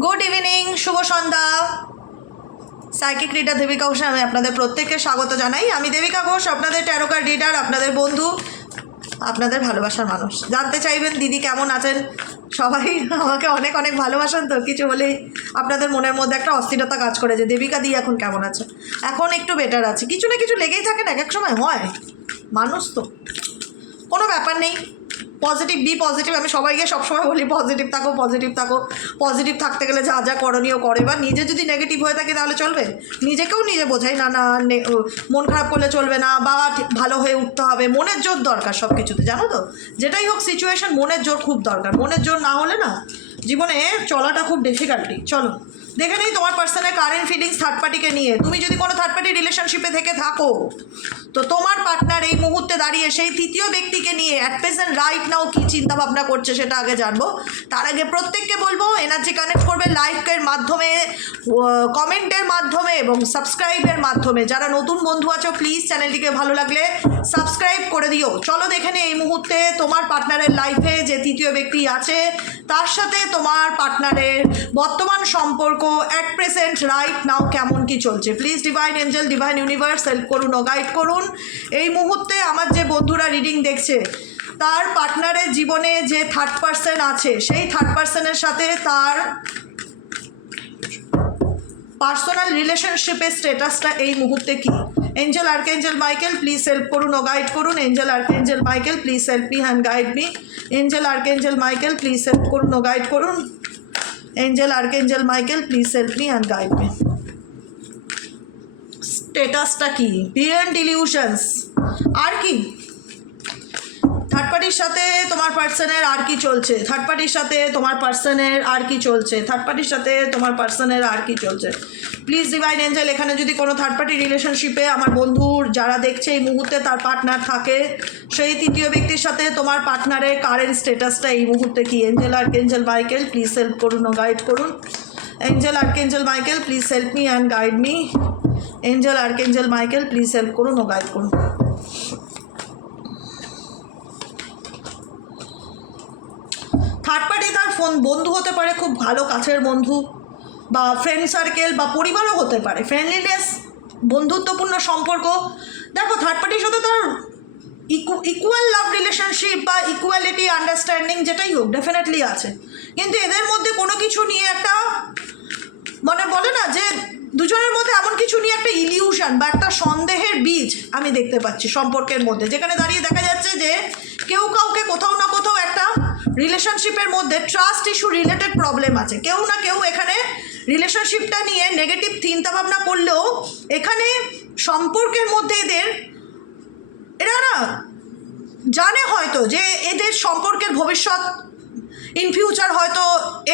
Good evening, শুভ সন্ধ্যা। Psychic reader Devika Ghosh আমি আপনাদের প্রত্যেককে স্বাগত জানাই। আমি দেবিকা ঘোষ, আপনাদের ট্যারো কার্ড রিডার, আপনাদের বন্ধু, আপনাদের ভালোবাসার মানুষ। জানতে চাইবেন দিদি কেমন আছেন? সবাই আমাকে অনেক অনেক ভালোবাসেন, তো কিছু হলেই আপনাদের মনের মধ্যে একটা অস্থিরতা কাজ করে যে দেবিকা দি এখন কেমন আছে। এখন একটু বেটার আছে, কিছু না কিছু লেগেই থাকে না, এক এক সময় হয়, মানুষ তো, কোনো ব্যাপার নেই। Positive, B positive. আমি সবাইকে সবসময় বলি পজিটিভ থাকো, পজিটিভ থাকো। পজিটিভ থাকতে গেলে যা যা করণীয় করে, বা নিজে যদি নেগেটিভ হয়ে থাকে তাহলে চলবে? নিজেকেও নিজে বোঝাই না, না মন খারাপ করলে চলবে না, বা ভালো হয়ে উঠতে হবে। মনের জোর দরকার সব কিছুতে, জানো তো? যেটাই হোক সিচুয়েশন, মনের জোর খুব দরকার। মনের জোর না হলে না জীবনে চলাটা খুব ডিফিকাল্টি। চলো দেখে নেই তোমার পার্সোনাল কারেন্ট ফিলিংস থার্ড পার্টিকে নিয়ে। তুমি যদি কোনো থার্ড পার্টি রিলেশনশিপে থেকে থাকো, তো তোমার পার্টনার এই মুহূর্তে দাঁড়িয়ে সেই তৃতীয় ব্যক্তিকে নিয়ে অ্যাট প্রেজেন্ট রাইট নাও কী চিন্তা ভাবনা করছে সেটা আগে জানবো। তার আগে প্রত্যেককে বলবো এনার্জি কানেক্ট করবে লাইকের মাধ্যমে, কমেন্টের মাধ্যমে এবং সাবস্ক্রাইবের মাধ্যমে। যারা নতুন বন্ধু আছো প্লিজ চ্যানেলটিকে ভালো লাগলে সাবস্ক্রাইব করে দিও। চলো দেখে নে এই মুহূর্তে তোমার পার্টনারের লাইফে যে তৃতীয় ব্যক্তি আছে তার সাথে তোমার পার্টনারের বর্তমান সম্পর্ক অ্যাট প্রেজেন্ট রাইট নাও কেমন কি চলছে। Please divine angel, divine universe help করুন ও গাইড করুন। এই মুহূর্তে আমার যে বন্ধুরা রিডিং দেখছে তার পার্টনারের জীবনে যে থার্ড পার্সন আছে সেই থার্ড পার্সনের সাথে তার পার্সোনাল রিলেশনশিপের স্ট্যাটাসটা এই মুহূর্তে কি। Angel archangel Michael please help করুন ও গাইড করুন। Angel archangel Michael please help me and guide me. Angel archangel Michael please help করুন ও গাইড করুন। Angel archangel Michael please help me and guide me. স্ট্যাটাসটা কি? বিয়ন্ড ইলিউশনস। আর কি third পার্টির সাথে তোমার পার্সনের আর কি চলছে? থার্ড পার্টির সাথে তোমার পার্সনের আর কি চলছে? থার্ড পার্টির সাথে তোমার পার্সনের আর কি চলছে? প্লিজ ডিভাইন এঞ্জেল, এখানে যদি কোনো থার্ড পার্টি রিলেশনশিপে আমার বন্ধুর যারা দেখছে এই মুহূর্তে তার পার্টনার থাকে, সেই তৃতীয় ব্যক্তির সাথে তোমার পার্টনারের কারেন্ট স্ট্যাটাসটা এই মুহূর্তে কি? Angel archangel Michael please help করুন ও গাইড করুন। Angel archangel Michael please help me and guide me. Angel archangel Michael please help করুন ও গাইড করুন। থার্ড পার্টি তার বন্ধু হতে পারে, খুব ভালো কাছের বন্ধু, বা ফ্রেন্ড সার্কেল, বা পরিবারও হতে পারে। ফ্রেন্ডলিনেস, বন্ধুত্বপূর্ণ সম্পর্ক। দেখো থার্ড পার্টির সাথে তার ইকুয়াল লাভ রিলেশনশিপ বা ইকুয়ালিটি আন্ডারস্ট্যান্ডিং যেটাই হোক ডেফিনেটলি আছে, কিন্তু এদের মধ্যে কোনো কিছু নিয়ে একটা মানে বলে না যে দুজনের মধ্যে এমন কিছু নিয়ে একটা ইলিউশন বা একটা সন্দেহের বীজ আমি দেখতে পাচ্ছি সম্পর্কের মধ্যে, যেখানে দাঁড়িয়ে দেখা যাচ্ছে যে কেউ কাউকে কোথাও না কোথাও একটা রিলেশনশিপের মধ্যে ট্রাস্ট ইস্যু রিলেটেড প্রবলেম আছে। কেউ না কেউ এখানে রিলেশনশিপটা নিয়ে নেগেটিভ চিন্তাভাবনা করলেও এখানে সম্পর্কের মধ্যে এরা না জানে হয়তো যে এদের সম্পর্কের ভবিষ্যৎ ইন ফিউচার হয়তো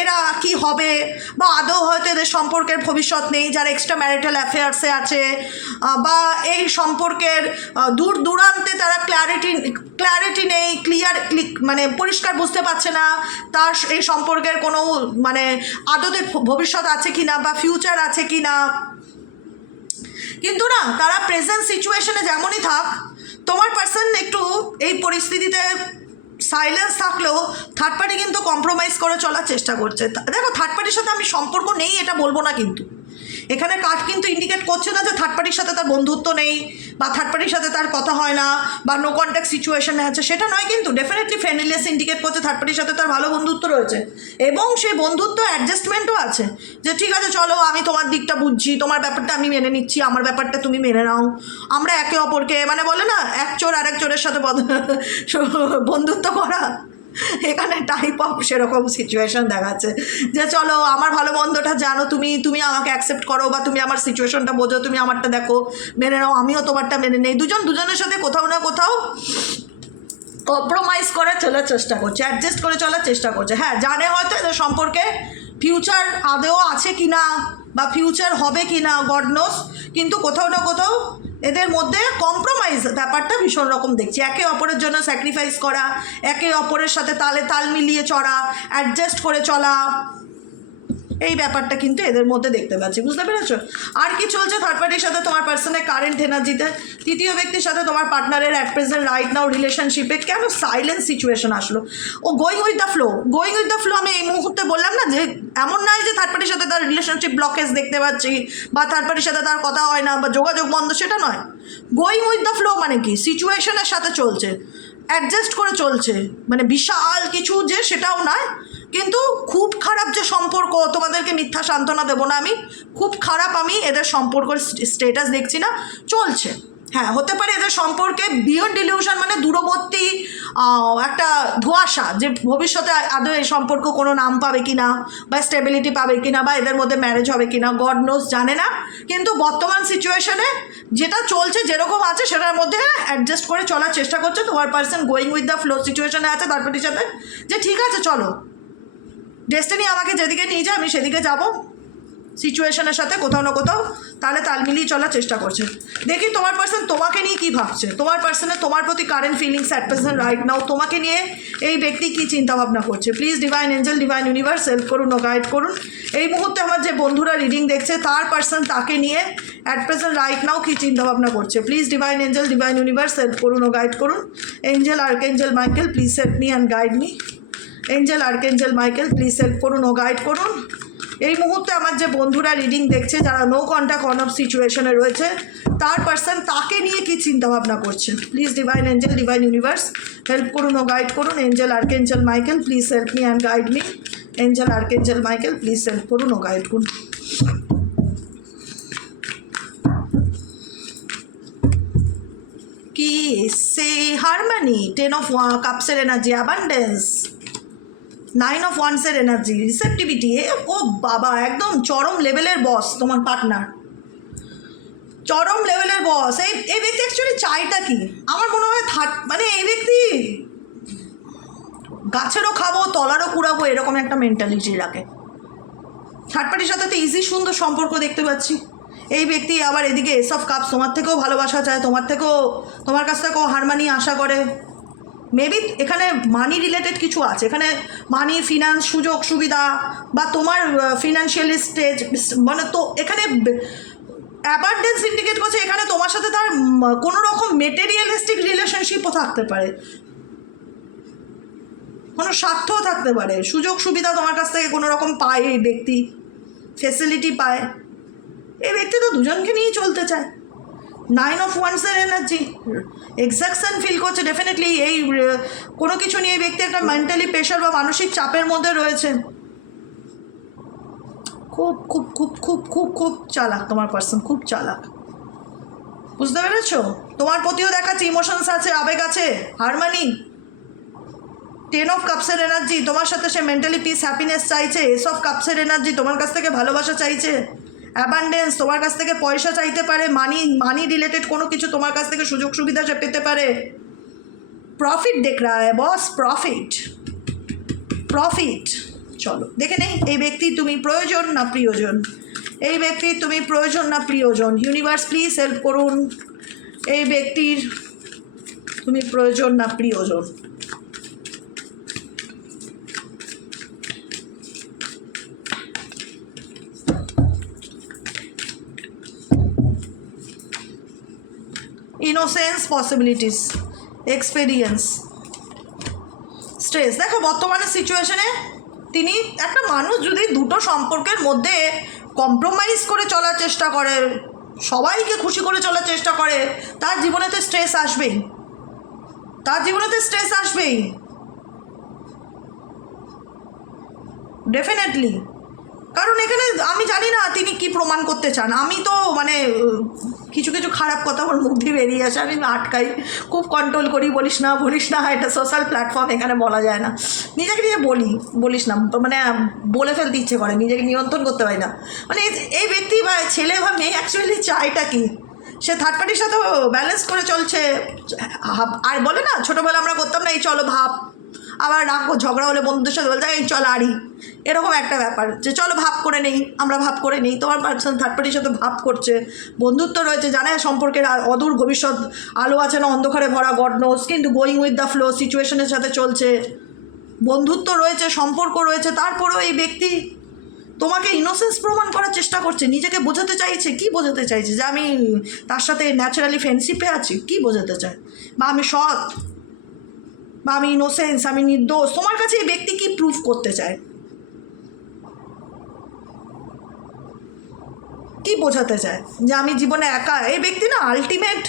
এরা কি হবে, বা আদৌ হয়তো এদের সম্পর্কের ভবিষ্যৎ নেই যারা এক্সট্রা ম্যারিটাল অ্যাফেয়ার্সে আছে, বা এই সম্পর্কের দূর দূরান্তে তারা ক্ল্যারিটি নেই, মানে পরিষ্কার বুঝতে পারছে না তার এই সম্পর্কের কোনো মানে আদতে ভবিষ্যৎ আছে কি না বা ফিউচার আছে কি না। কিন্তু না, তারা প্রেজেন্ট সিচুয়েশনে যেমনই থাক, তোমার পার্সন একটু এই পরিস্থিতিতে সাইলেন্স থাকলেও থার্ড পার্টি কিন্তু কম্প্রোমাইজ করে চলার চেষ্টা করছে। দেখো থার্ড পার্টির সাথে আমি সম্পর্ক নেই এটা বলবো না, কিন্তু এখানে কার্ড কিন্তু ইন্ডিকেট করছে না যে থার্ড পার্টির সাথে তার বন্ধুত্ব নেই, বা থার্ড পার্টির সাথে তার কথা হয় না, বা নো কন্ট্যাক্ট সিচুয়েশনে আছে, সেটা নয়। কিন্তু ডেফিনেটলি ফ্রেন্ডলিনেস ইন্ডিকেট করছে থার্ড পার্টির সাথে তার ভালো বন্ধুত্ব রয়েছে, এবং সেই বন্ধুত্ব অ্যাডজাস্টমেন্টও আছে যে ঠিক আছে চলো আমি তোমার দিকটা বুঝছি, তোমার ব্যাপারটা আমি মেনে নিচ্ছি, আমার ব্যাপারটা তুমি মেনে নাও, আমরা একে অপরকে মানে বলে না এক চোর আরেক চোরের সাথে বন্ধুত্ব করা, এখানে টাইপ অফ সেরকম সিচুয়েশন দেখাচ্ছে যে চলো আমার ভালো মন্দটা জানো, তুমি আমাকে অ্যাকসেপ্ট করো, বা তুমি আমার সিচুয়েশনটা বোঝো, তুমি আমারটা দেখো, মেনে নাও, আমিও তোমারটা মেনে নেই। দুজনের সাথে কোথাও না কোথাও কম্প্রোমাইজ করে চলার চেষ্টা করছে, অ্যাডজাস্ট করে চলার চেষ্টা করছে। হ্যাঁ, জানে হয়তো এদের সম্পর্কে ফিউচার আদেও আছে কি না বা ফিউচার হবে কি না গড নোস, কিন্তু কোথাও না কোথাও এদের মধ্যে কম্প্রোমাইজ ব্যাপারটা ভীষণ রকম দেখছি। একে অপরের জন্য স্যাক্রিফাইস করা, একে অপরের সাথে তালে তাল মিলিয়ে চড়া, অ্যাডজাস্ট করে চলা, এই ব্যাপারটা কিন্তু এদের মধ্যে দেখতে পাচ্ছি, বুঝতে পেরেছো? আর কি চলছে থার্ড পার্টির সাথে তোমার পার্সনের কারেন্ট এনার্জিতে? তৃতীয় ব্যক্তির সাথে তোমার পার্টনারের অ্যাট প্রেজেন্ট রাইট নাও রিলেশনশিপে কেন সাইলেন্ট সিচুয়েশন আসলো? ও going with the flow, going with the flow. আমি এই মুহূর্তে বললাম না যে এমন নয় যে থার্ড পার্টির সাথে তার রিলেশনশিপ ব্লকেজ দেখতে পাচ্ছি বা থার্ড পার্টির সাথে তার কথা হয় না বা যোগাযোগ বন্ধ, সেটা নয়। গোয়িং উইথ দ্য ফ্লো মানে কি? সিচুয়েশনের সাথে চলছে, অ্যাডজাস্ট করে চলছে, মানে বিশাল কিছু যে সেটাও নয়, কিন্তু খুব খারাপ যে সম্পর্ক, তোমাদেরকে মিথ্যা সান্ত্বনা দেবো না আমি, খুব খারাপ আমি এদের সম্পর্কের স্টেটাস দেখছি না, চলছে। হ্যাঁ, হতে পারে এদের সম্পর্কে বিয়ন্ড ডিলিউশন মানে দূরবর্তী একটা ধোঁয়াশা, যে ভবিষ্যতে আদৌ এই সম্পর্ক কোনো নাম পাবে কি না বা স্টেবিলিটি পাবে কি না বা এদের মধ্যে ম্যারেজ হবে কি না, গড নোজ, জানে না। কিন্তু বর্তমান সিচুয়েশনে যেটা চলছে, যেরকম আছে সেটার মধ্যে অ্যাডজাস্ট করে চলার চেষ্টা করছে। তোমার person going with the flow সিচুয়েশনে আছে থার্ড পার্টির সাথে, যে ঠিক আছে চলো, ডেস্টিনি আমাকে যেদিকে নিয়ে যায় আমি সেদিকে যাব, সিচুয়েশনের সাথে কোথাও না কোথাও তাহলে তাল মিলিয়ে চলার চেষ্টা করছে। দেখি তোমার পার্সন তোমাকে নিয়ে কী ভাবছে, তোমার পার্সনের তোমার প্রতি current feelings at present right নাও, তোমাকে নিয়ে এই ব্যক্তি কী চিন্তাভাবনা করছে। Please divine angel, divine universe help করুন ও গাইড করুন। এই মুহূর্তে আমার যে বন্ধুরা রিডিং দেখছে তার পার্সন তাকে নিয়ে অ্যাট প্রেজেন্ট রাইট নাও কী চিন্তাভাবনা করছে। Please divine angel, divine universe help করুন ও গাইড করুন। Angel archangel Michael please help me and guide me. Angel archangel Michael please help করুন ও গাইড করুন। এই মুহূর্তে আমার যে বন্ধুরা রিডিং দেখছে, যারা নো কন্ট্যাক্ট অন অফ সিচুয়েশনে রয়েছে, তার পার্সন তাকে নিয়ে কী চিন্তাভাবনা করছে। Please divine angel, divine universe help করুন ও গাইড করুন। Angel archangel Michael please help me and guide me. Angel archangel Michael please help করুন ও গাইড করুন। কি সে হারমোনি, 10 অফ কাপসের এনার্জি, অ্যাবান্ডেন্স, 9 অফ ওয়ান্সের এনার্জি, রিসেপটিভিটি। ও বাবা, একদম চরম লেভেলের বস তোমার পার্টনার, চরম লেভেলের বস। এই ব্যক্তি অ্যাকচুয়ালি চাইটা কি আমার মনে হয় মানে এই ব্যক্তি গাছেরও খাবো তলারও কুড়াবো এরকম একটা মেন্টালিটি রাখে। থার্ড পার্টির সাথে তো ইজি সুন্দর সম্পর্ক দেখতে পাচ্ছি। এই ব্যক্তি আবার এদিকে এস অফ কাপস, তোমার থেকেও ভালোবাসা চায়, তোমার কাছ থেকেও হারমানি আশা করে। মেবি এখানে মানি রিলেটেড কিছু আছে, এখানে মানি, ফিনান্স, সুযোগ সুবিধা বা তোমার ফিনান্সিয়াল স্টেজ, মানে তো এখানে অ্যাবান্ডেন্স ইন্ডিকেট করছে। এখানে তোমার সাথে তার কোনো রকম মেটেরিয়ালিস্টিক রিলেশনশিপও থাকতে পারে, কোনো স্বার্থও থাকতে পারে, সুযোগ সুবিধা তোমার কাছ থেকে কোনো রকম পায় এই ব্যক্তি, ফেসিলিটি পায়। এই ব্যক্তি তো দুজনকে নিয়েই চলতে চায়। 9 অফ ওয়ান্সের এনার্জি, এক্সাকশন ফিল করছে ডেফিনেটলি। এই কোনো কিছু নিয়ে ব্যক্তি একটা মেন্টালি প্রেশার বা মানসিক চাপের মধ্যে রয়েছে। খুব খুব খুব খুব খুব খুব চালাক তোমার পার্সন, খুব চালাক, বুঝতে পেরেছ? তোমার প্রতিও দেখাচ্ছে ইমোশনস আছে, আবেগ আছে, হারমানি। 10 অফ কাপসের এনার্জি, তোমার সাথে সে মেন্টালি পিস, হ্যাপিনেস চাইছে। এস অফ কাপসের এনার্জি, তোমার কাছ থেকে ভালোবাসা চাইছে, অ্যাবান্ডেন্স, তোমার কাছ থেকে পয়সা চাইতে পারে, মানি রিলেটেড কোনো কিছু তোমার কাছ থেকে সুযোগ সুবিধা সে পেতে পারে। প্রফিট দেখ রা হ্যায় বস, প্রফিট। চলো দেখে নেই এই ব্যক্তির তুমি প্রয়োজন না প্রিয়জন, এই ব্যক্তির তুমি প্রয়োজন না প্রিয়জন। ইউনিভার্স প্লিজ হেল্প করুন, এই ব্যক্তির তুমি প্রয়োজন না প্রিয়জন। Innocence, possibilities, experience, stress. দেখো বর্তমানে সিচুয়েশনে তিনি একটা মানুষ যদি দুটো সম্পর্কের মধ্যে কম্প্রোমাইজ করে চলার চেষ্টা করে, সবাইকে খুশি করে চলার চেষ্টা করে, তার জীবনেতে স্ট্রেস আসবেই, ডেফিনেটলি। কারণ এখানে আমি জানি না তিনি কি প্রমাণ করতে চান। আমি তো মানে কিছু কিছু খারাপ কথা আমার মুখ দিয়ে বেরিয়ে আসে, আমি আটকাই, খুব কন্ট্রোল করি, বলিস না, এটা সোশ্যাল প্ল্যাটফর্ম, এখানে বলা যায় না। নিজেকে নিয়ে বলিস না, মানে বলে ফেলতে ইচ্ছে করে, নিজেকে নিয়ন্ত্রণ করতে পারি না। মানে এই ব্যক্তি বা ছেলে বা মেয়ে অ্যাকচুয়ালি চাইটা কি, সে থার্ড পার্টির সাথেও ব্যালেন্স করে চলছে। আর বলে না ছোটোবেলা আমরা করতাম না, এই চলো ভাব, আবার রাগ ঝগড়া হলে বন্ধুদের সাথে বলতে এই চল আড়ি, এরকম একটা ব্যাপার যে চলো ভাব করে নেই, আমরা ভাব করে নেই। তোমার পার্সন থার্ড পার্টির সাথে ভাব করছে, বন্ধুত্ব রয়েছে, জানে সম্পর্কের অদূর ভবিষ্যৎ, আলো আছে না অন্ধকারে ভরা গড নোজ, কিন্তু গোয়িং উইথ দ্য ফ্লো সিচুয়েশনের সাথে চলছে, বন্ধুত্ব রয়েছে, সম্পর্ক রয়েছে। তারপরেও এই ব্যক্তি তোমাকে ইনোসেন্স প্রমাণ করার চেষ্টা করছে, নিজেকে বোঝাতে চাইছে। কি বোঝাতে চাইছে? যে আমি তার সাথে ন্যাচারালি ফ্রেন্ডশিপে আছি? কি বোঝাতে চায়? বা আমি সৎ, বা আমি ইনোসেন্স, আমি নির্দোষ। তোমার কাছে এই ব্যক্তি কি প্রুফ করতে চায়? কি বোঝাতে চায়? যে আমি জীবনে একা? এই ব্যক্তি না আলটিমেট,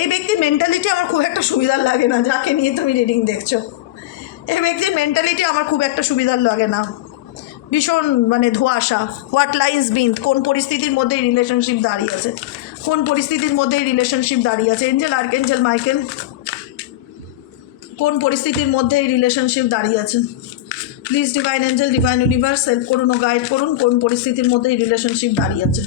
এই ব্যক্তির মেন্টালিটি আমার খুব একটা সুবিধার লাগে না। যাকে নিয়ে তুমি রিডিং দেখছো, এই ব্যক্তির মেন্টালিটি আমার খুব একটা সুবিধার লাগে না। ভীষণ মানে ধোঁয়াশা। হোয়াট লাইজ বিন, কোন পরিস্থিতির মধ্যে এই রিলেশনশিপ দাঁড়িয়ে আছে, কোন পরিস্থিতির মধ্যে এই রিলেশনশিপ দাঁড়িয়ে আছে। এঞ্জেল, আর্কএঞ্জেল মাইকেল, কোন পরিস্থিতির মধ্যে এই রিলেশনশিপ দাঁড়িয়ে আছে? Please divine angel, divine universe help করুন ও গাইড করুন, কোন পরিস্থিতির মধ্যে এই রিলেশনশিপ দাঁড়িয়ে আছে।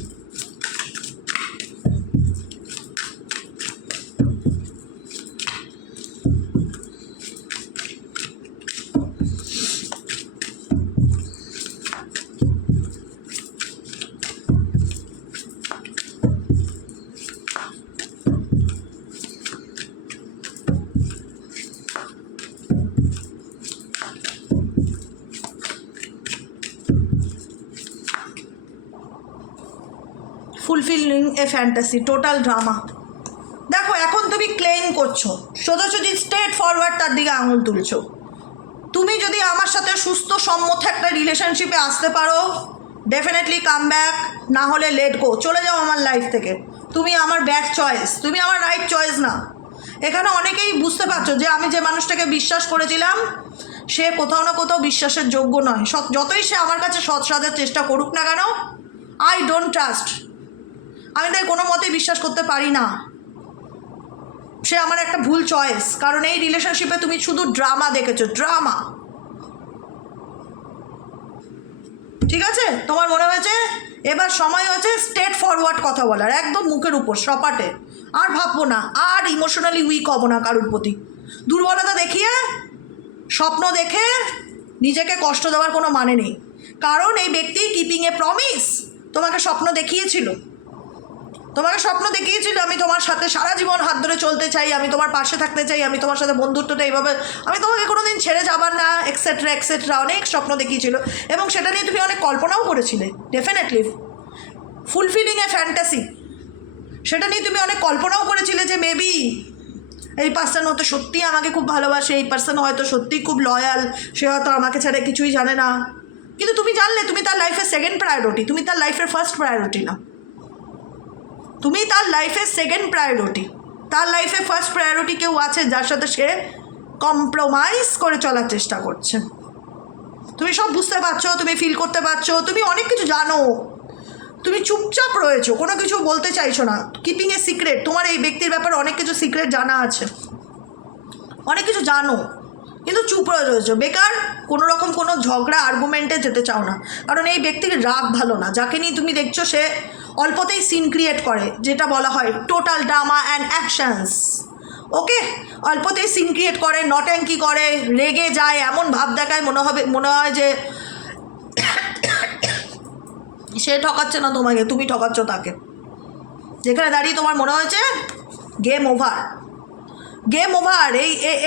ফুলফিলিং এ ফ্যান্টাসি, টোটাল ড্রামা। দেখো এখন তুমি ক্লেম করছো, সোজাসুজি স্ট্রেট ফরওয়ার্ড তার দিকে আঙুল তুলছো। তুমি যদি আমার সাথে সুস্থ সম্মত একটা রিলেশনশিপে আসতে পারো, ডেফিনেটলি কাম ব্যাক, না হলে লেট গো, চলে যাও আমার লাইফ থেকে। তুমি আমার ব্যাড চয়েস, তুমি আমার রাইট চয়েস না। এখানে অনেকেই বুঝতে পারছো যে আমি যে মানুষটাকে বিশ্বাস করেছিলাম সে কোথাও না কোথাও বিশ্বাসের যোগ্য নয়। যতই সে আমার কাছে সৎ সাজার চেষ্টা করুক না কেন, আই ডোন্ট ট্রাস্ট, আমি তাই কোনো মতেই বিশ্বাস করতে পারি না। সে আমার একটা ভুল চয়েস, কারণ এই রিলেশনশিপে তুমি শুধু ড্রামা দেখেছো, ড্রামা। ঠিক আছে, তোমার মনে হয়েছে এবার সময় হয়েছে স্ট্রেট ফরওয়ার্ড কথা বলার, একদম মুখের উপর সপাটে। আর ভাববো না, আর ইমোশনালি উইক হবো না কারোর প্রতি। দুর্বলতা দেখিয়ে, স্বপ্ন দেখে নিজেকে কষ্ট দেওয়ার কোনো মানে নেই। কারণ এই ব্যক্তি কিপিং এ প্রমিস তোমাকে স্বপ্ন দেখিয়েছিল, আমি তোমার সাথে সারা জীবন হাত ধরে চলতে চাই, আমি তোমার পাশে থাকতে চাই, আমি তোমার সাথে বন্ধুত্বটা এইভাবে, আমি তোমাকে কোনো দিন ছেড়ে যাবার না, এক্সেট্রা এক্সেট্রা, অনেক স্বপ্ন দেখিয়েছিল। এবং সেটা নিয়ে তুমি অনেক কল্পনাও করেছিলে। ডেফিনেটলি ফুলফিলিং এ ফ্যান্টাসি, সেটা নিয়ে তুমি অনেক কল্পনাও করেছিলে যে মেবি এই পার্সন হয়তো সত্যিই আমাকে খুব ভালোবাসে, এই পার্সন হয়তো সত্যিই খুব লয়াল, সে হয়তো আমাকে ছাড়া কিছুই জানে না। কিন্তু তুমি জানলে তুমি তার লাইফের সেকেন্ড প্রায়োরিটি, তুমি তার লাইফের ফার্স্ট প্রায়োরিটি না। তুমি তার লাইফের সেকেন্ড প্রায়োরিটি। তার লাইফে ফার্স্ট প্রায়োরিটি কেউ আছে যার সাথে সে কম্প্রোমাইজ করে চলার চেষ্টা করছে। তুমি সব বুঝতে পারছো, তুমি ফিল করতে পারছো, তুমি অনেক কিছু জানো, তুমি চুপচাপ রয়েছো, কোনো কিছু বলতে চাইছো না। কিপিং এ সিক্রেট, তোমার এই ব্যক্তির ব্যাপারে অনেক কিছু সিক্রেট জানা আছে, অনেক কিছু জানো, কিন্তু চুপ রয়েছো, বেকার কোনো রকম কোনো ঝগড়া আর্গুমেন্টে যেতে চাও না। কারণ এই ব্যক্তির রাগ ভালো না, যাকে নিয়ে তুমি দেখছো সে অল্পতেই সিন ক্রিয়েট করে, যেটা বলা হয় টোটাল ড্রামা অ্যান্ড অ্যাকশনস। ওকে, অল্পতেই সিন ক্রিয়েট করে, নট্যাঙ্কি করে, রেগে যায়, এমন ভাব দেখায় মনে হয় যে সে ঠকাচ্ছে না তোমাকে, তুমি ঠকাচ্ছ তাকে। যেখানে দাঁড়িয়ে তোমার মনে হয়েছে গেম ওভার, গেম ওভার,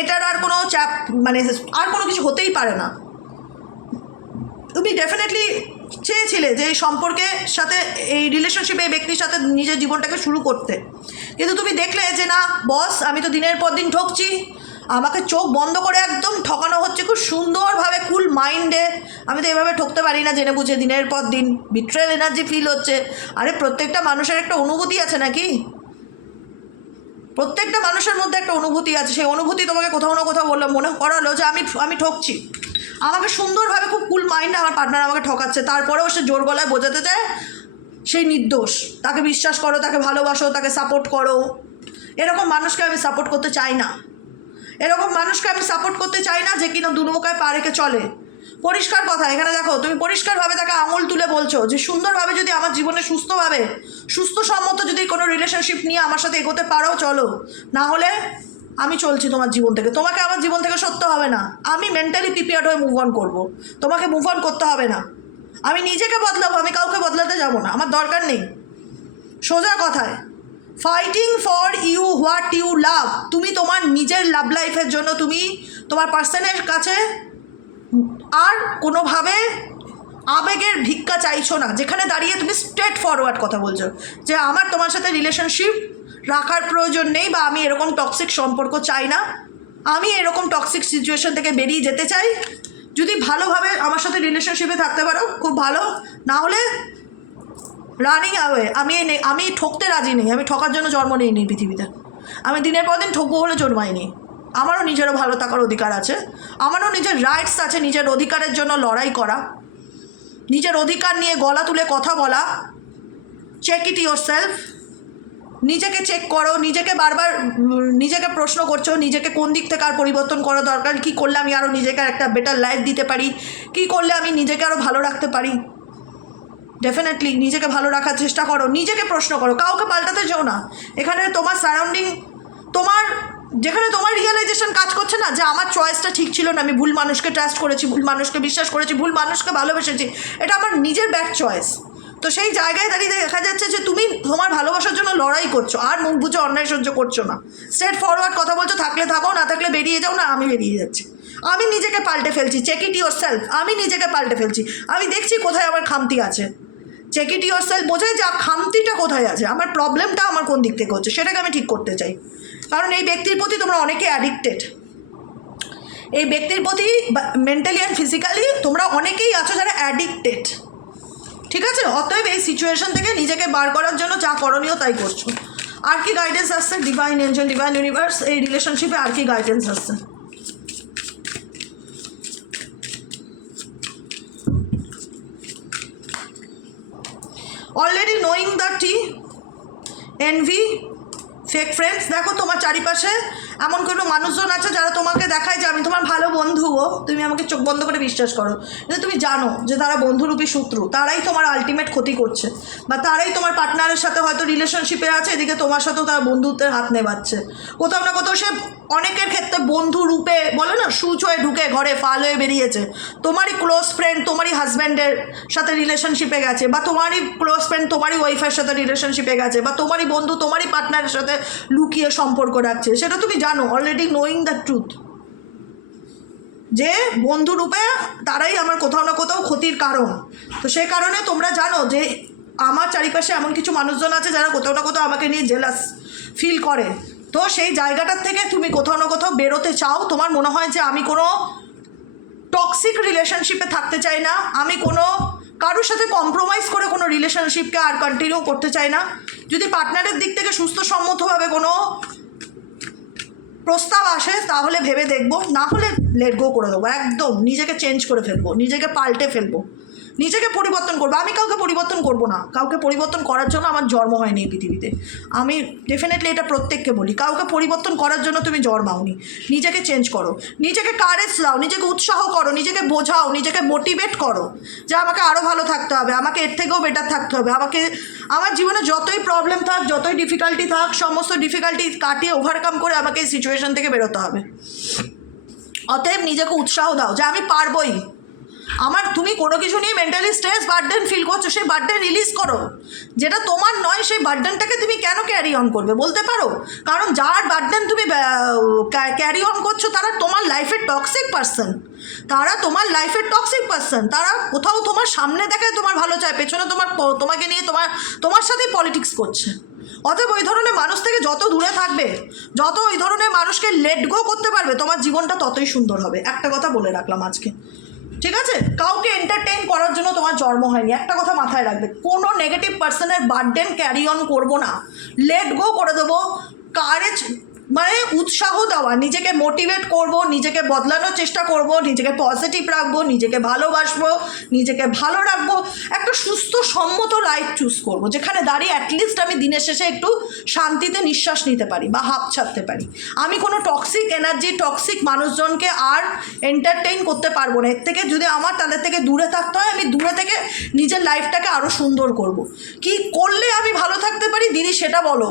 এটার আর কোনো চাপ মানে আর কোনো কিছু হতেই পারে না। তুমি ডেফিনেটলি চেয়েছিলে যে এই সম্পর্কের সাথে, এই রিলেশনশিপে এই ব্যক্তির সাথে নিজের জীবনটাকে শুরু করতে, কিন্তু তুমি দেখলে যে না বস, আমি তো দিনের পর দিন ঠকছি, আমাকে চোখ বন্ধ করে একদম ঠকানো হচ্ছে খুব সুন্দরভাবে, কুল মাইন্ডে। আমি তো এভাবে ঠকতে পারি না, জেনে বুঝে দিনের পর দিন বিট্রেয়াল এনার্জি ফিল হচ্ছে। আরে প্রত্যেকটা মানুষের একটা অনুভূতি আছে নাকি? প্রত্যেকটা মানুষের মধ্যে একটা অনুভূতি আছে, সেই অনুভূতি তোমাকে কোথাও না কোথাও মনে করালো যে আমি ঠকছি। আমাকে সুন্দরভাবে খুব কুল মাইন্ডে আমার পার্টনার আমাকে ঠকাচ্ছে, তারপরেও সে জোর গলায় বোঝাতে চায় সেই নির্দোষ। তাকে বিশ্বাস করো, তাকে ভালোবাসো, তাকে সাপোর্ট করো। এরকম মানুষকে আমি সাপোর্ট করতে চাই না, এরকম মানুষকে আমি সাপোর্ট করতে চাই না যে কিনা দুনৌকায় পা রেখে চলে। পরিষ্কার কথা, এখানে দেখো তুমি পরিষ্কারভাবে তাকে আঙুল তুলে বলছো যে সুন্দরভাবে যদি আমার জীবনে সুস্থভাবে, সুস্থ সম্মত যদি কোনো রিলেশনশিপ নিয়ে আমার সাথে এগোতে পারো চলো, না হলে আমি চলছি তোমার জীবন থেকে। তোমাকে আমার জীবন থেকে সরতে হবে না, আমি মেন্টালি প্রিপেয়ার্ড হয়ে মুভ অন করবো, তোমাকে মুভ অন করতে হবে না। আমি নিজেকে বদলাবো, আমি কাউকে বদলাতে যাবো না, আমার দরকার নেই। সোজা কথায়, fighting for you what you love. তুমি তোমার নিজের লাভ লাইফের জন্য তুমি তোমার পার্সনের কাছে আর কোনোভাবে আবেগের ভিক্ষা চাইছো না, যেখানে দাঁড়িয়ে তুমি স্ট্রেট ফরওয়ার্ড কথা বলছো যে আমার তোমার সাথে রিলেশনশিপ রাখার প্রয়োজন নেই, বা আমি এরকম টক্সিক সম্পর্ক চাই না, আমি এরকম টক্সিক সিচুয়েশন থেকে বেরিয়ে যেতে চাই। যদি ভালোভাবে আমার সাথে রিলেশনশিপে থাকতে পারো খুব ভালো, না হলে রানিং অ্যাওয়ে। আমি ঠকতে রাজি নেই, আমি ঠকার জন্য জন্ম নিইনি পৃথিবীতে। আমি দিনের পর দিন ঠকবো বলে জন্মাইনি। আমারও নিজেরও ভালো থাকার অধিকার আছে, আমারও নিজের রাইটস আছে, নিজের অধিকারের জন্য লড়াই করা, নিজের অধিকার নিয়ে গলা তুলে কথা বলা। চেক ইট ইয়োর সেলফ, নিজেকে চেক করো, নিজেকে বারবার নিজেকে প্রশ্ন করছো নিজেকে কোন দিক থেকে আর পরিবর্তন করা দরকার, কী করলে আমি আরও নিজেকে একটা বেটার লাইফ দিতে পারি, কী করলে আমি নিজেকে আরও ভালো রাখতে পারি। ডেফিনেটলি নিজেকে ভালো রাখার চেষ্টা করো, নিজেকে প্রশ্ন করো, কাউকে পাল্টাতে যেও না। এখানে তোমার সারাউন্ডিং, যেখানে তোমার রিয়েলাইজেশন কাজ করছে না যে আমার চয়েসটা ঠিক ছিল না, আমি ভুল মানুষকে ট্রাস্ট করেছি, ভুল মানুষকে বিশ্বাস করেছি, ভুল মানুষকে ভালোবেসেছি, এটা আমার নিজের ব্যাড চয়েস। তো সেই জায়গায় দাঁড়িয়ে দেখা যাচ্ছে যে তুমি তোমার ভালোবাসার জন্য লড়াই করছো, আর মুখ বুঝে অন্যায় সহ্য করছো না, স্ট্রেট ফরওয়ার্ড কথা বলছো, থাকলে থাকো, না থাকলে বেরিয়ে যাও, না আমি বেরিয়ে যাচ্ছি, আমি নিজেকে পাল্টে ফেলছি। চেক ইট ইয়োর সেলফ, আমি নিজেকে পাল্টে ফেলছি, আমি দেখছি কোথায় আমার খামতি আছে। চেক ইট ইয়োর সেলফ বোঝায় যে খামতিটা কোথায় আছে, আমার প্রবলেমটা আমার কোন দিক থেকে হচ্ছে, সেটাকে আমি ঠিক করতে চাই। কারণ এই ব্যক্তির প্রতি তোমরা অনেকে অ্যাডিক্টেড, এই ব্যক্তির প্রতি মেন্টালি অ্যান্ড ফিজিক্যালি তোমরা অনেকেই আছো যারা অ্যাডিক্টেড, ঠিক আছে? অতএব এই সিচুয়েশন থেকে নিজেকে বার করার জন্য যা করণীয় তাই করছো। আর কি গাইডেন্স আসছে ডিভাইন এঞ্জেল, ডিভাইন ইউনিভার্স, এই রিলেশনশিপে আর কি গাইডেন্স আসছে? Already knowing the tea, envy, fake friends. দেখো তোমার চারিপাশে এমন কোনো মানুষজন আছে যারা তোমাকে দেখায় যে আমি তোমার ভালো বন্ধু, তুমি আমাকে চোখ বন্ধ করে বিশ্বাস করো, কিন্তু তুমি জানো যে তারা বন্ধুরূপী শত্রু, তারাই তোমার আলটিমেট ক্ষতি করছে, বা তারাই তোমার পার্টনারের সাথে হয়তো রিলেশনশিপে আছে, এদিকে তোমার সাথেও তারা বন্ধুত্বের হাত নেবাচ্ছে। কোথাও না কোথাও সে অনেকের ক্ষেত্রে বন্ধু রূপে বলে না, সুচ হয়ে ঢুকে ঘরে ফাল হয়ে বেরিয়েছে, তোমারই ক্লোজ ফ্রেন্ড তোমারই হাজব্যান্ডের সাথে রিলেশনশিপে গেছে, বা তোমারই ক্লোজ ফ্রেন্ড তোমারই ওয়াইফের সাথে রিলেশনশিপে গেছে, বা তোমারই বন্ধু তোমারই পার্টনারের সাথে লুকিয়ে সম্পর্ক রাখছে, সেটা তুমি জানো। অলরেডি নোয়িং দ্য ট্রুথ, যে বন্ধুরূপে তারাই আমার কোথাও না কোথাও ক্ষতির কারণ। তো সেই কারণে তোমরা জানো যে আমার চারিপাশে এমন কিছু মানুষজন আছে যারা কোথাও না কোথাও আমাকে নিয়ে জেলাস ফিল করে। তো সেই জায়গাটার থেকে তুমি কোথাও না কোথাও বেরোতে চাও, তোমার মনে হয় যে আমি কোনো টক্সিক রিলেশনশিপে থাকতে চাই না, আমি কোনো কারোর সাথে কম্প্রোমাইজ করে কোনো রিলেশনশিপকে আর কন্টিনিউ করতে চাই না। যদি পার্টনারের দিক থেকে সুস্থসম্মতভাবে কোনো প্রস্তাব আসে তাহলে ভেবে দেখবো, না হলে লেট গো করে দেবো, একদম নিজেকে চেঞ্জ করে ফেলবো, নিজেকে পাল্টে ফেলবো, নিজেকে পরিবর্তন করবো। আমি কাউকে পরিবর্তন করব না, কাউকে পরিবর্তন করার জন্য আমার জন্ম হয়নি এই পৃথিবীতে। আমি ডেফিনেটলি এটা প্রত্যেককে বলি, কাউকে পরিবর্তন করার জন্য তুমি জন্মাওনি, নিজেকে চেঞ্জ করো, নিজেকে কারেজ দাও, নিজেকে উৎসাহ করো, নিজেকে বোঝাও, নিজেকে মোটিভেট করো যে আমাকে আরও ভালো থাকতে হবে, আমাকে এর থেকেও বেটার থাকতে হবে, আমাকে আমার জীবনে যতই প্রবলেম থাক, যতই ডিফিকাল্টি থাক, সমস্ত ডিফিকাল্টি কাটিয়ে ওভারকাম করে আমাকে এই সিচুয়েশন থেকে বেরোতে হবে। অতএব নিজেকে উৎসাহ দাও যে আমি পারবই। তুমি কোনো কিছু নিয়ে মেন্টালি স্ট্রেস বার্ডেন ফিল করছো, সেই বার্ডেন রিলিজ করো। যেটা তোমার নয় সেই বার্ডেনটাকে তুমি কেন ক্যারি অন করবে বলতে পারো? কারণ যার বার্ডেন তুমি ক্যারি অন করছো তারা তোমার লাইফের টক্সিক পার্সন, তারা কোথাও তোমার সামনে দেখায় তোমার ভালো চায়, পেছনে তোমাকে নিয়ে তোমার সাথেই পলিটিক্স করছে। অতএব ওই ধরনের মানুষ থেকে যত দূরে থাকবে, যত ওই ধরনের মানুষকে লেট গো করতে পারবে, তোমার জীবনটা ততই সুন্দর হবে। একটা কথা বলে রাখলাম আজকে, ঠিক আছে? কাউকে এন্টারটেইন করার জন্য তোমার জন্ম হয়নি, একটা কথা মাথায় রাখবে, কোনো নেগেটিভ পার্সনের বার্ডেন ক্যারি অন করবো না, লেট গো করে দেবো। কারেজ মানে উৎসাহ দেওয়া, নিজেকে মোটিভেট করব, নিজেকে বদলানোর চেষ্টা করব, নিজেকে পজিটিভ রাখবো, নিজেকে ভালোবাসবো, নিজেকে ভালো রাখবো, একটা সুস্থ সম্মত লাইফ চুজ করব, যেখানে দাঁড়িয়ে অ্যাটলিস্ট আমি দিনের শেষে একটু শান্তিতে নিঃশ্বাস নিতে পারি বা হাঁপ ছাড়তে পারি। আমি কোনো টক্সিক এনার্জি, টক্সিক মানুষজনকে আর এন্টারটেইন করতে পারবো না। এর থেকে যদি আমার তাদের থেকে দূরে থাকতে হয়, আমি দূরে থেকে নিজের লাইফটাকে আরও সুন্দর করব। কি করলে আমি ভালো থাকতে পারি দিদি সেটা বলো,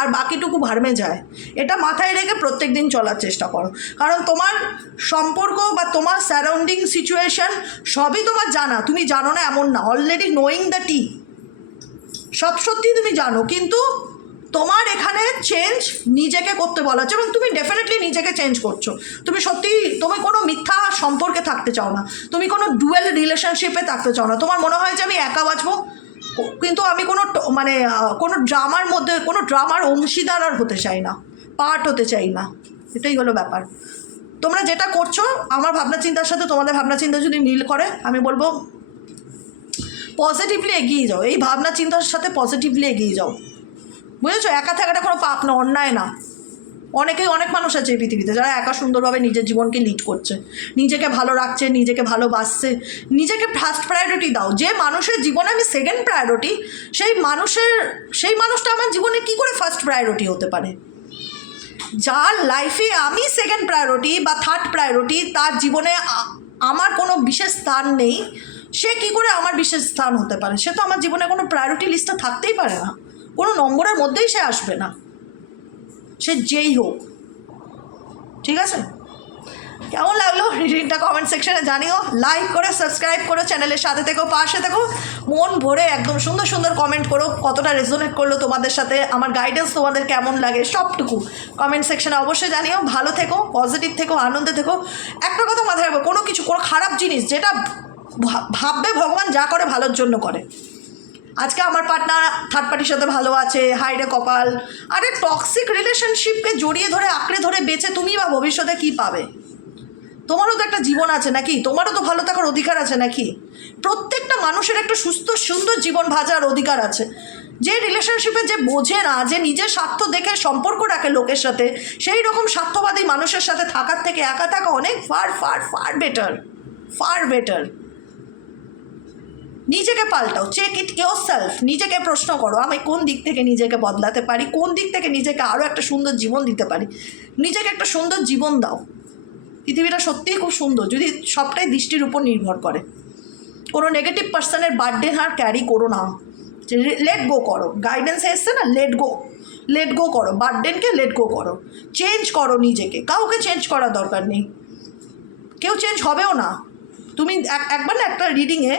আর বাকিটুকু ভার্মে যায়। এটা মাথায় রেখে প্রত্যেক দিন চলার চেষ্টা করো, কারণ তোমার সম্পর্ক বা তোমার সারাউন্ডিং সিচুয়েশন সবই তোমার জানা, তুমি জানো না এমন না। অলরেডি নোয়িং দ্য টি, সব সত্যি তুমি জানো, কিন্তু তোমার এখানে চেঞ্জ নিজেকে করতে বলা হচ্ছে এবং তুমি ডেফিনেটলি নিজেকে চেঞ্জ করছো। তুমি সত্যি তুমি কোনো মিথ্যা সম্পর্কে থাকতে চাও না, তুমি কোনো ডুয়েল রিলেশনশিপে থাকতে চাও না। তোমার মনে হয় যে আমি একা বাঁচবো, কিন্তু আমি কোনো মানে কোনো ড্রামার মধ্যে কোনো ড্রামার অংশীদার আর হতে চাই না, পার্ট হতে চাই না। এটাই হলো ব্যাপার। তোমরা যেটা করছো আমার ভাবনা চিন্তার সাথে তোমাদের ভাবনা চিন্তা যদি মিল করে আমি বলবো পজিটিভলি এগিয়ে যাও, এই ভাবনা চিন্তার সাথে পজিটিভলি এগিয়ে যাও, বুঝেছো? একা থাকাটা কোনো পাপ না, অন্যায় না। অনেক মানুষ আছে এই পৃথিবীতে যারা একা সুন্দরভাবে নিজের জীবনকে লিড করছে, নিজেকে ভালো রাখছে, নিজেকে ভালোবাসছে। নিজেকে ফার্স্ট প্রায়োরিটি দাও। যে মানুষের জীবনে আমি সেকেন্ড প্রায়োরিটি, সেই মানুষটা আমার জীবনে কি করে ফার্স্ট প্রায়োরিটি হতে পারে? যার লাইফে আমি সেকেন্ড প্রায়োরিটি বা থার্ড প্রায়োরিটি, তার জীবনে আমার কোনো বিশেষ স্থান নেই, সে কি করে আমার বিশেষ স্থান হতে পারে? সে তো আমার জীবনে কোনো প্রায়োরিটি লিস্টে থাকতেই পারে না, কোনো নম্বরের মধ্যেই সে আসবে না, সে যেই হোক। ঠিক আছে? কেমন লাগলো রিডিংটা কমেন্ট সেকশনে জানিও, লাইক করে সাবস্ক্রাইব করো, চ্যানেলের সাথে থেকো, পাশে থেকো, মন ভরে একদম সুন্দর সুন্দর কমেন্ট করো, কতটা রেজোনেট করলো তোমাদের সাথে, আমার গাইডেন্স তোমাদের কেমন লাগে সবটুকু কমেন্ট সেকশনে অবশ্যই জানিও। ভালো থেকো, পজিটিভ থেকো, আনন্দে থেকো। একটা কথা মাথায় রাখবো, কোনো কিছু কোনো খারাপ জিনিস যেটা ভাববে ভগবান যা করে ভালোর জন্য করে। আজকে আমার পার্টনার থার্ড পার্টির সাথে ভালো আছে, হাইরে কপাল। আরে টক্সিক রিলেশনশিপকে জড়িয়ে ধরে আঁকড়ে ধরে বেঁচে তুমি বা ভবিষ্যতে কী পাবে? তোমারও তো একটা জীবন আছে নাকি? তোমারও তো ভালো থাকার অধিকার আছে নাকি? প্রত্যেকটা মানুষের একটা সুস্থ সুন্দর জীবন ভাজার অধিকার আছে। যে রিলেশনশিপে যে বোঝে না, যে নিজের স্বার্থ দেখে সম্পর্ক রাখে লোকের সাথে, সেই রকম স্বার্থবাদী মানুষের সাথে থাকার থেকে একা থাকা অনেক ফার বেটার। নিজেকে পাল্টাও, চেক ইট ইয়োরসেলফ। নিজেকে প্রশ্ন করো, আমি কোন দিক থেকে নিজেকে বদলাতে পারি, কোন দিক থেকে নিজেকে আরও একটা সুন্দর জীবন দিতে পারি। নিজেকে একটা সুন্দর জীবন দাও। পৃথিবীটা সত্যিই খুব সুন্দর যদি সবটাই দৃষ্টির উপর নির্ভর করে। কোনো নেগেটিভ পার্সনের বার্থডে আর ক্যারি করো না, লেট গো করো। গাইডেন্স এসছে না, লেট গো করো, বার্থডেনকে লেট গো করো, চেঞ্জ করো নিজেকে। কাউকে চেঞ্জ করার দরকার নেই, কেউ চেঞ্জ হবেও না। তুমি একবার না একটা রিডিংয়ে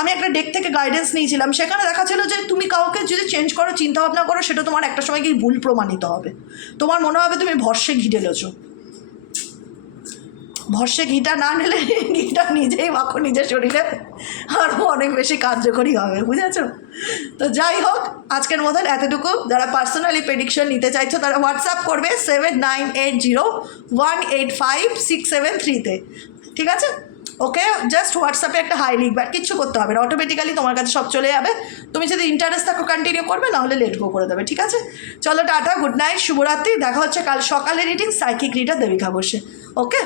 আমি একটা ডেক থেকে গাইডেন্স নিয়েছিলাম, সেখানে দেখা ছিল যে তুমি কাউকে যদি চেঞ্জ করো, চিন্তাভাবনা করো, সেটা তোমার একটা সময় গিয়ে ভুল প্রমাণিত হবে। তোমার মনে হবে তুমি ভরসে ঘি ঢেলেছো। ভরসে ঘিটা না ঢেলে ঘিটা নিজেই মাখো নিজের শরীরে, আরও অনেক বেশি কার্যকরী হবে, বুঝেছো? তো যাই হোক, আজকের মতন এতটুকু। যারা পার্সোনালি প্রেডিকশন নিতে চাইছো তারা হোয়াটসঅ্যাপ করবে 7980185673-তে। ঠিক আছে? ওকে, জাস্ট হোয়াটসঅ্যাপে একটা হাই লিখবে, আর কিচ্ছু করতে হবে না, অটোমেটিক্যালি তোমার কাছে সব চলে যাবে। তুমি যদি ইন্টারেস্ট থাকো কন্টিনিউ করবে, নাহলে লেট গো করে দেবে। ঠিক আছে? চলো টাটা, গুড নাইট, শুভরাত্রি। দেখা হচ্ছে কাল সকালে রিডিং সাইকিক রিডার দেবিকা বসে। ওকে।